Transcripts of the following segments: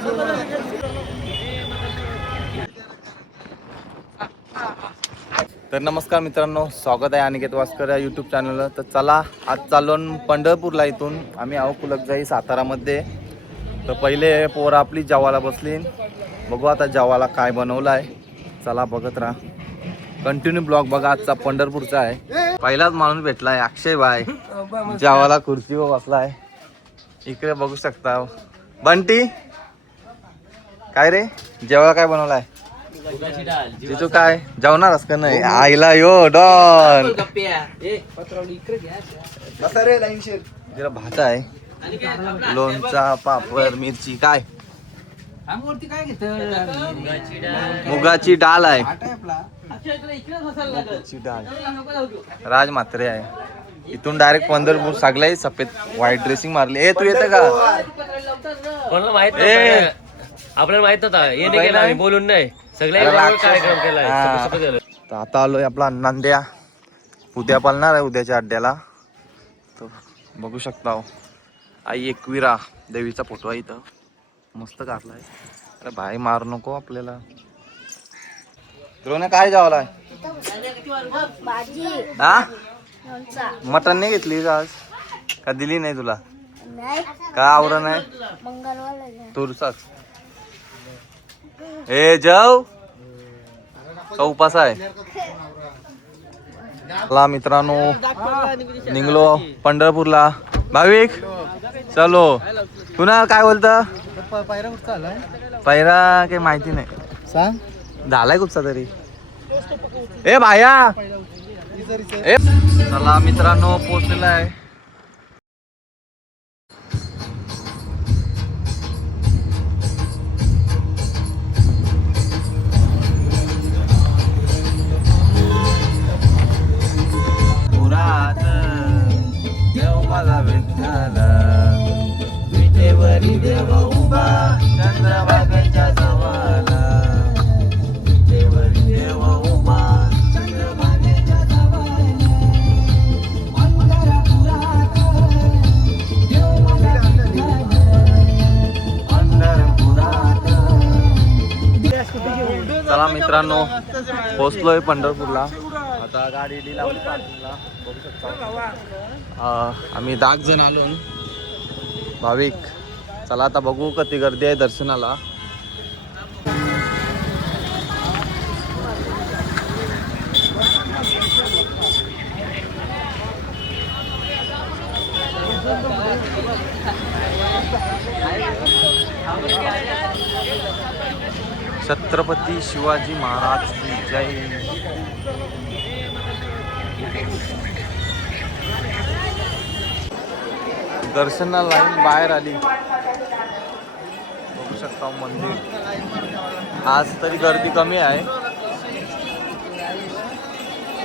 तर नमस्कार मित्रांनो, स्वागत आहे अनिकेत वास्कर या यूट्यूब चॅनलला. तर चला, आज चाललो पंढरपूरला. इथून आम्ही आहो कुलकजाई सातारामध्ये. तर पहिले पोरं आपली जेवायला बसली. बघू आता जेवायला काय बनवलं आहे. चला बघत राहा, कंटिन्यू ब्लॉग बघा. आजचा पंढरपूरचा आहे. पहिलाच माणूस भेटला आहे, अक्षय भाई. जेवायला खुर्चीवर बसला आहे. इकडे बघू शकता बंटी. काय रे, जेवायला काय बनवलं आहे? तू काय जेवणारस का नाही? आईला यो डॉन जरा भात आहे, लोणचा, पापड, मिरची. काय मुगाची डाळ आहे, डाळ. राज म्हात्रे आहे. इथून डायरेक्ट पंढरपूर. सगळे सफेद व्हाईट ड्रेसिंग मारली. ए तू येतं का? कोणाला माहित आपल्याला माहित होता ये बोलून नाही. कार्यक्रम केलाय. आता आलोय आपला नांद्या. उद्या पालणार आहे, उद्याच्या अड्ड्याला. तर बघू शकता आई एकविरा देवीचा फोटो आहे इथं. मस्त काढलाय. अरे भाई मारू नको आपल्याला. द्रोणे काय जेवलाय? हा, मटण नाही घेतली का आज? का दिली नाही तुला? का आवरण आहे तुरसाच? ए जाऊ का उपास आहे? चला मित्रांनो, निघलो पंढरपूरला. भाविक चलो. पुन्हा काय बोलतं? पैरा काही माहिती नाही. सांग, झालाय कुठचा तरी. ए भाया, चला मित्रांनो, पोहोचलेला आहे. देव मला भेटला विटेवरी देव उभा चंद्रभागेच्या जवळला. विटेवरी देव उभा चंद्रभागेच्या जवळला. चला मित्रांनो, पोहोचलोय पंढरपूरला. आता गाडी लावली पार्किंगला. बघू शकता आम्ही 10 जण आलो भाविक. चला आता बघू किती गर्दी आहे दर्शनाला. छत्रपती शिवाजी महाराज की जय. दर्शनाला लाईन बाहेर आली. बघू शकता मंदिर. आज तरी गर्दी कमी आहे.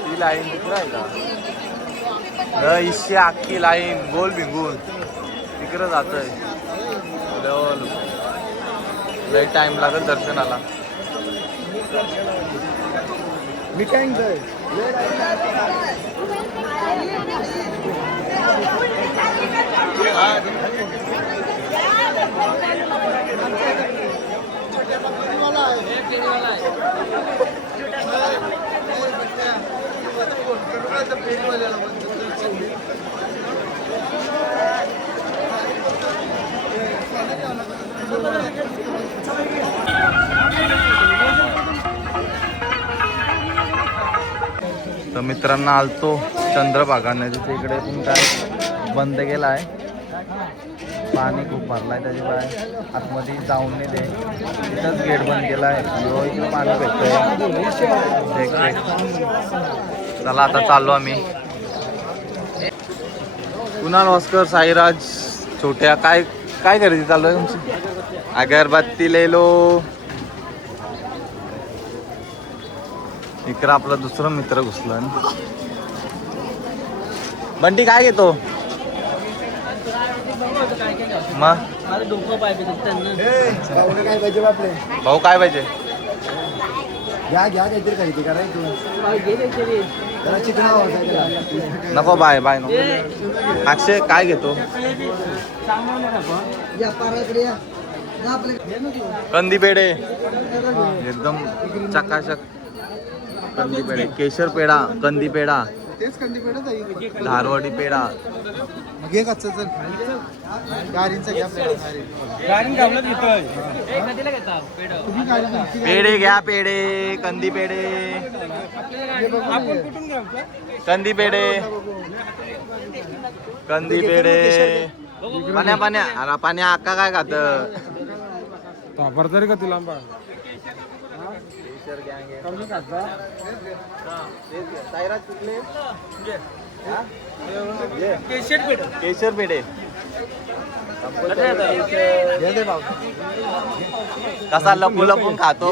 ही लाईन तिकडे आहे का? इशे अख्खी लाईन गोल भिंगून तिकडे जातोय. लई टाइम लागेल दर्शनाला. तर मित्रांना आलतो चंद्रभागा नदीच्या इकडे. पण काय बंद केला आहे, पाणी खूप भरलाय त्याच्या बाहेर. आतमध्ये जाऊन नाही दे. तिथंच गेट बंद केला आहे. इकडे पाणी भेटतंय. चला आता चाललो आम्ही. कुणाल वास्कर, साईराज, छोट्या. काय काय खरेदी चालू आहे तुमची? अगरबत्ती लेलो. इकडं आपला दुसरा मित्र घुसला. बंटी काय घेतो मग? भाऊ काय पाहिजे? घ्या घ्या काहीतरी खरेदी करायची. नको बाय बाय नको. अक्षय काय घेतो? कंदी पेढे एकदम चकाचक कंदी पेढे, केशर पेढा, कंदी पेढा, तेच कंदी पेढा धारवाडी पेढा, घे कच्चं चल गाडींचा घ्या पेढे घ्या पेढे, कंदी पेढे, कंदी पेढे, कंदी पेढे. पाण्या पाण्या अरे पाण्या अक्का काय खात तरी का तुला केशर पेढे कसा लपू लपून खातो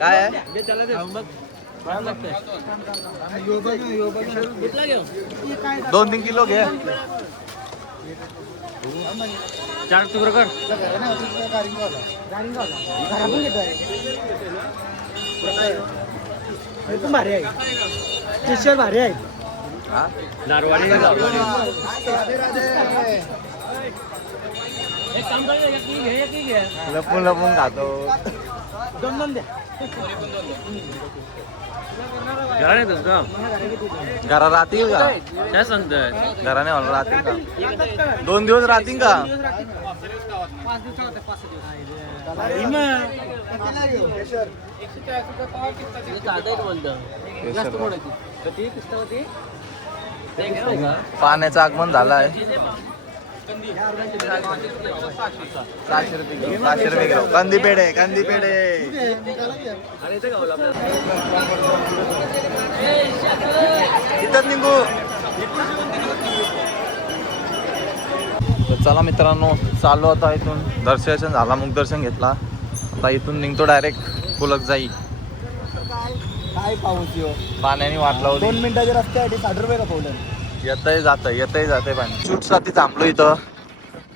काय आहे? 2-3 किलो घे. 4 तुकडे कर. भारी आहे केशर भारी आहे हा? नारवाडी एक काम कर घे लपून लपून खातो. दोन द्या घरा नाही का घरा राहतील का? काय सांगताय घराने मला राहतील का? 2 दिवस राहतील का? पाण्याचं आगमन झालंय. 600 रुपये किलो, 500 रुपये किलो. कंदी पेढे, कंदी पेढे. इथं निघू. तर चला मित्रांनो, चालू आता इथून दर्शन झाला, मुख दर्शन घेतला. आता इथून निघतो डायरेक्ट कुलक जाई. काय पाऊस यो पाण्याने वाट लावली. 2 मिनिटाच्या रस्त्यासाठी 60 रुपये का पावलं येतंय जातंय पाणी. शूटसाठी थांबलो इथं.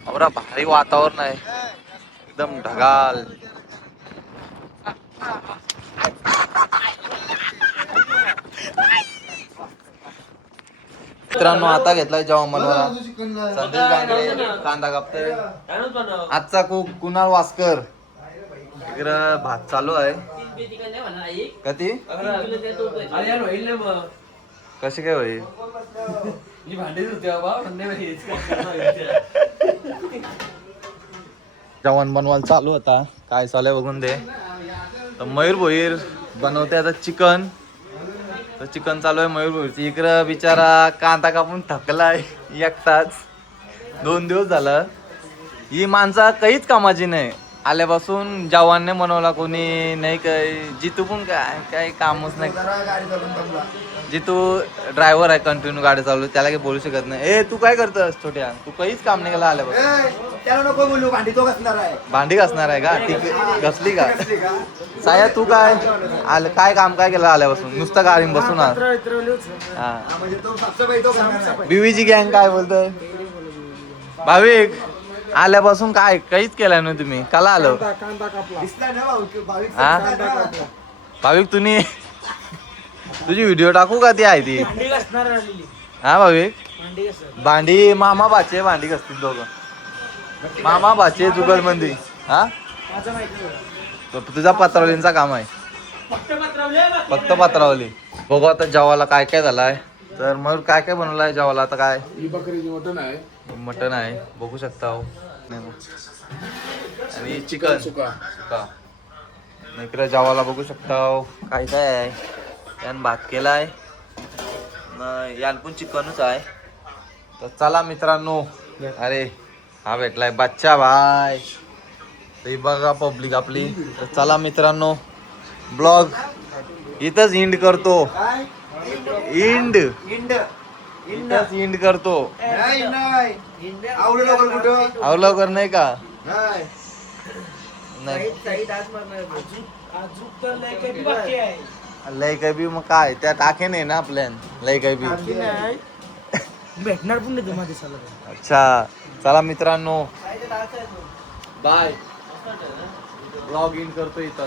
एवढा भारी वातावरण आहे, एकदम ढगाल. मित्रांनो आता घेतलाय जेव्हा मनवाला संदेश गांगरे कांदा कापतोय. आजचा कुक कुणाल वास्कर. इकडं भात चालू आहे. कधी कशी काय होईल? जेवण बनवायला चालू होता. काय चालू आहे बघून दे. तर मयूर भोईर बनवते आता चिकन. तर चिकन चालू आहे मयूर भोईरची. इकडं बिचारा कांदा कापून थकलाय एकटाच. 2 दिवस झालं. ही माणसं काहीच कामाची नाही. आल्यापासून जवानने बनवला कोणी नाही. काय जितू पण काय काही कामच नाही. जितू ड्रायव्हर आहे, कंटिन्यू गाडी चालू, त्याला काही बोलू शकत नाही. ए तू काय करतोस छोट्या? तू काहीच काम नाही केलं आल्यापासून. त्याला नको बोलू, भांडी तो घासणार आहे. भांडी घासणार आहे का? ठीक आहे, घासली का? साया तू काय आलं? काय काम काय केलं आल्यापासून? नुसतं गाडीत बसून हा. म्हणजे तो साफसफाई तो करणार आहे. बीवीची गँग काय बोलतोय? भाविक आल्यापासून काय काहीच केलं नाही तुम्ही. काला आलो दिसला ना भाऊ, भाविक हा? कांदा कापला. भाविक तुम्ही तुझी व्हिडिओ टाकू का? ती आहे ती हा भाविक. भांडी मामा बाचे भांडी घसतील दोघं. मामा बाचे जुगल मंदी. हा तुझा पत्रावलींचा काम आहे फक्त पत्रावली. बघू आता जेवायला काय काय झालाय. तर मग काय काय बनवलाय जेवायला आता? काय बकरीची मटण आहे, मटन आहे बघू शकता हो. आणि चिकन सुका. इकडे जेवायला बघू शकता हो. काय काय आहे. यान भात केलाय, यान पण चिकनच आहे. तर चला मित्रांनो. अरे हा भेटलाय बच्चा भाई. ते बघा पब्लिक आपली. तर चला मित्रांनो, ब्लॉग इथंच इंड करतो. इंड इथंच इंड करतो. आवलवकर नाही का? नाही लय काही बी मग काय त्या टाके नाही ना आपल्या लय काही बी भेटणार पण नाही तुम्हाला दिसायला. अच्छा चला मित्रांनो, बाय. ब्लॉग इन करतो इथं.